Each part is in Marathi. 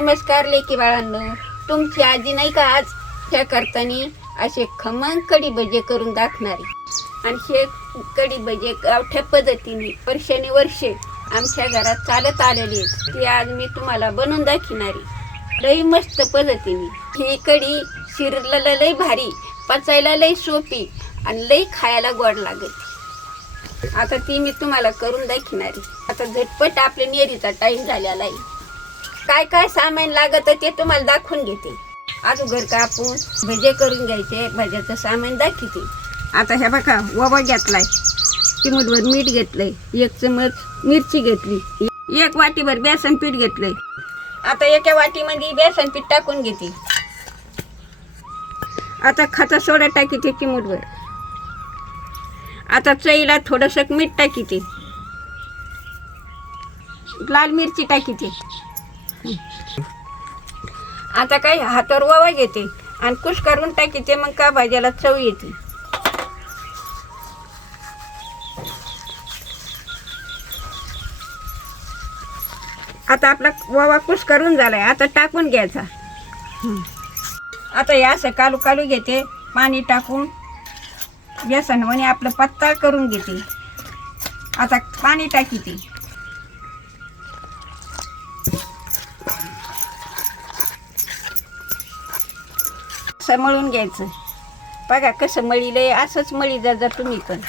नमस्कार लेकी बाळांनो. तुमची आजी नाही का आज? ह्या करताना असे खमंग कडी भजे करून दाखणारी. आणि हे कडी भजे गावठ्या पद्धतीने वर्षाने वर्षे आमच्या घरात चालत आलेली आहेत. ती आज मी तुम्हाला बनवून दाखिणारी लई मस्त पद्धतीने. ही कडी शिरला लई भारी पचायला लई सोपी आणि लई खायला गोड लागत. आता ती मी तुम्हाला करून दाखिणारी आता झटपट आपल्या नेरीचा टाईम झालेला आहे. काय काय सामान लागत ते तुम्हाला दाखवून घेते. अगोदर का आपण भजे करून घ्यायचे भज्याचं सामान दाखवते. आता हे बघा ववा घेतलाय. चिमूटभर मीठ घेतलंय. एक चमच मिरची घेतली. एक वाटीभर बेसन पीठ घेतलंय. आता एका वाटीमध्ये बेसन पीठ टाकून घेते. आता खाता सोडा टाकी ते चिमूटभर. आता चईला थोडंसं मीठ टाकी ते लाल मिरची टाकीची आता काय हातावर वावा घेते आणि कुश करून टाकीते मग का भाज्याला चव येते. आता आपला वावा कुश करून झालाय. आता टाकून घ्यायचा. आता हे असं कालू कालू घेते पाणी टाकून. बेसन म्हणे आपलं पत्ता करून घेते. आता पाणी टाकीते असं मळून घ्यायचं. बघा कसं मळीलंय असंच मळी जा जा तुम्ही पण.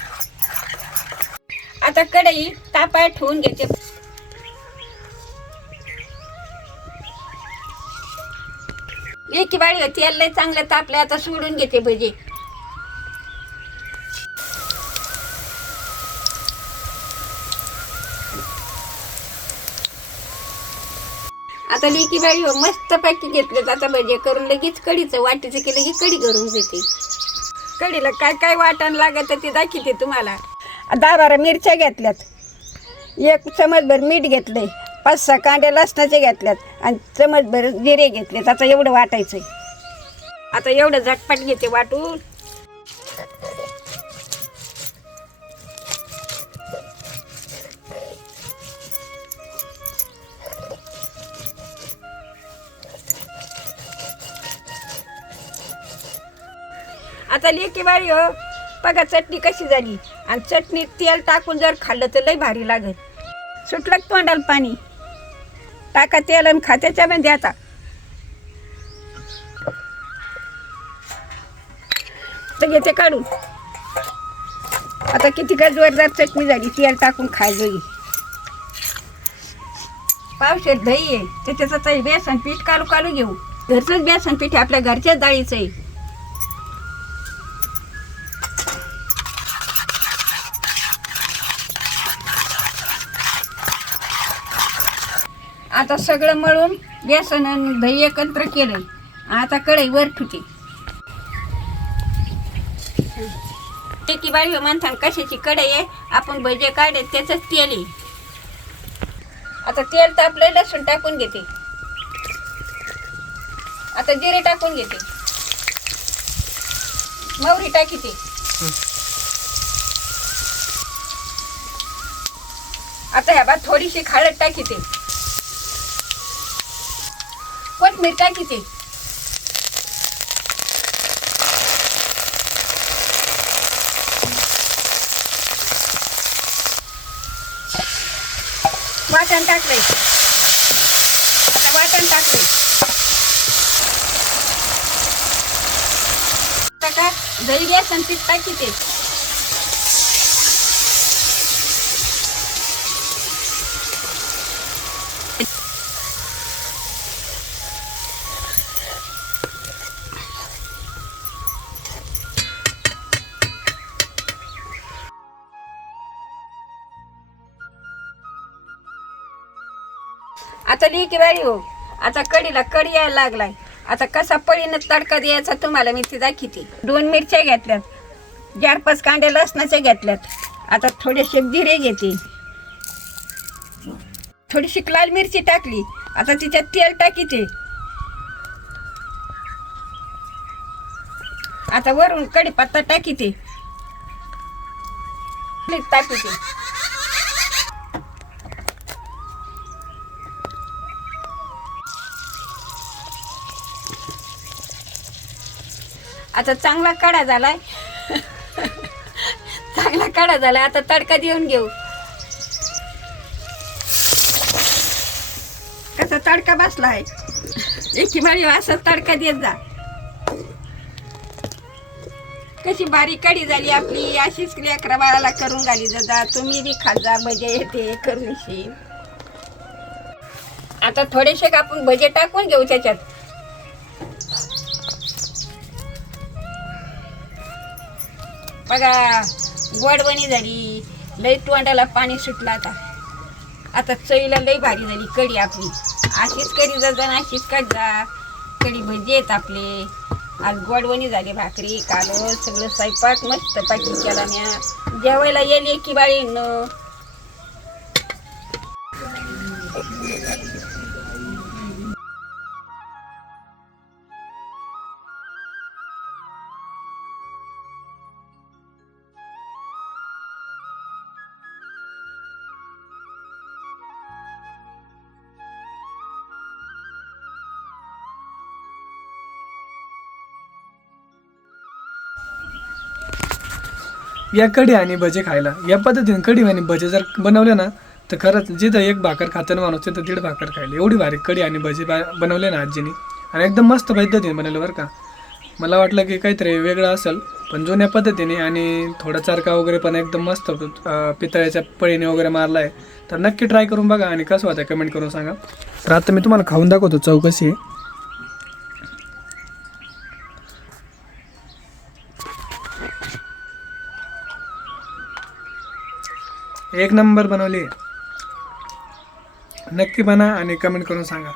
आता कढई तापाय ठेवून घेते. एकी बाळी तेल लय चांगलं तापले आता सोडून घेते भजे. आता लेकी बाई हो मस्त पैकी घेतलेत. आता भजे करून लगेच कढीचं वाटीचं केलं की कढी करून देते कढीला काय काय वाटण लागत ते दाखवते तुम्हाला. दहा बारा मिरच्या घेतल्यात. एक चमचभर मीठ घेतलंय. पाच सहा कांड्या लसणाचे घेतल्यात. आणि चमचभर जिरे घेतलेत. आता एवढं वाटायचंय. आता एवढं झटपट घेते वाटून. आता लेकी बारी हो. बघा चटणी कशी झाली. आणि चटणी तेल टाकून जर खाल्लं तर लई भारी लागत सुटलं तोंडाला पाणी? टाका तेल आणि खा त्याच्यामध्ये आता. तर घेते काढून. आता किती काय जोरदार चटणी झाली तेल टाकून खायचं पावशेर दही आहे. त्याच्याचं बेसन पीठ कालू कालू घेऊ. घरचंच बेसन पीठ आहे आपल्या घरच्याच डाळीचं आहे. आता सगळं मळून बेसन आणि दही एकत्र केलं. आता कढई वर ठुते बाई हो बाळी म्हणता कशाची कढई आहे? आपण भजे काढे त्याचंच तेल आहे. आता तेल तापलं लसूण टाकून घेते. आता जिरे टाकून घेते. मोहरी टाकीते. आता ह्या बा थोडीशी खाळद टाकीते. कोथमीर टाकीते वाटण टाकलंय. वाटण टाकलंय. आता का दही बेसन पीठ आता लिही की बाई हो. आता कढीला कढी यायला लागलाय. आता कसा पळीनं तडका द्यायचा तुम्हाला मी ती दाखवते. दोन मिरच्या घेतल्यात. चार पाच कांड्या लसणाच्या घेतल्यात. आता थोडेसे जिरे घेते. थोडीशी लाल मिरची टाकली. आता तिच्यात तेल टाकीते. आता वरून कडीपत्ता टाकीते. टाकीते. आता चांगला कडा झालाय. चांगला कडा झालाय. आता तडका देऊन घेऊ. कसा तडका बसला आहे एकी बारी असा तडका देत जा. कशी बारीक कडी झाली आपली. अशीच अकरा बाळाला करून घाली जा तुम्ही बी खात जा. भजे येते. करून आता थोडेसे आपण भजे टाकून घेऊ त्याच्यात. बघा गोडवणी झाली. लई तोंडाला पाणी सुटलं आता. आता चवीला लई भारी झाली कढी आपली. अशीच कढी जा जा अशीच कट जा. कढी म्हणजे भजी आहेत आपले. आज गोडवणी झाली भाकरी कालो सगळं स्वयंपाक मस्त पाकी केला म्या. जेवायला येईल की बाळी या कढी आणि भजे खायला. या पद्धतीने कढी आणि भजे जर बनवले ना तर खरंच जिथं एक भाकर खाताना माणूस तिथं दीड भाकर खायला. एवढी भारी कढी आणि भजे बा- बनवले ना आजीने. आणि एकदम मस्त पद्धतीने बनवलं बरं का. मला वाटलं की काहीतरी वेगळं असेल पण जुन्या पद्धतीने आणि थोडा चारका वगैरे पण एकदम मस्त पितळ्याच्या पळीने वगैरे मारला आहे तर नक्की ट्राय करून बघा आणि कसं होतं कमेंट करून सांगा. तर आता मी तुम्हाला खाऊन दाखवतो चौकशी. एक नंबर बनवली. नक्की बना आणि कमेंट करून सांगा.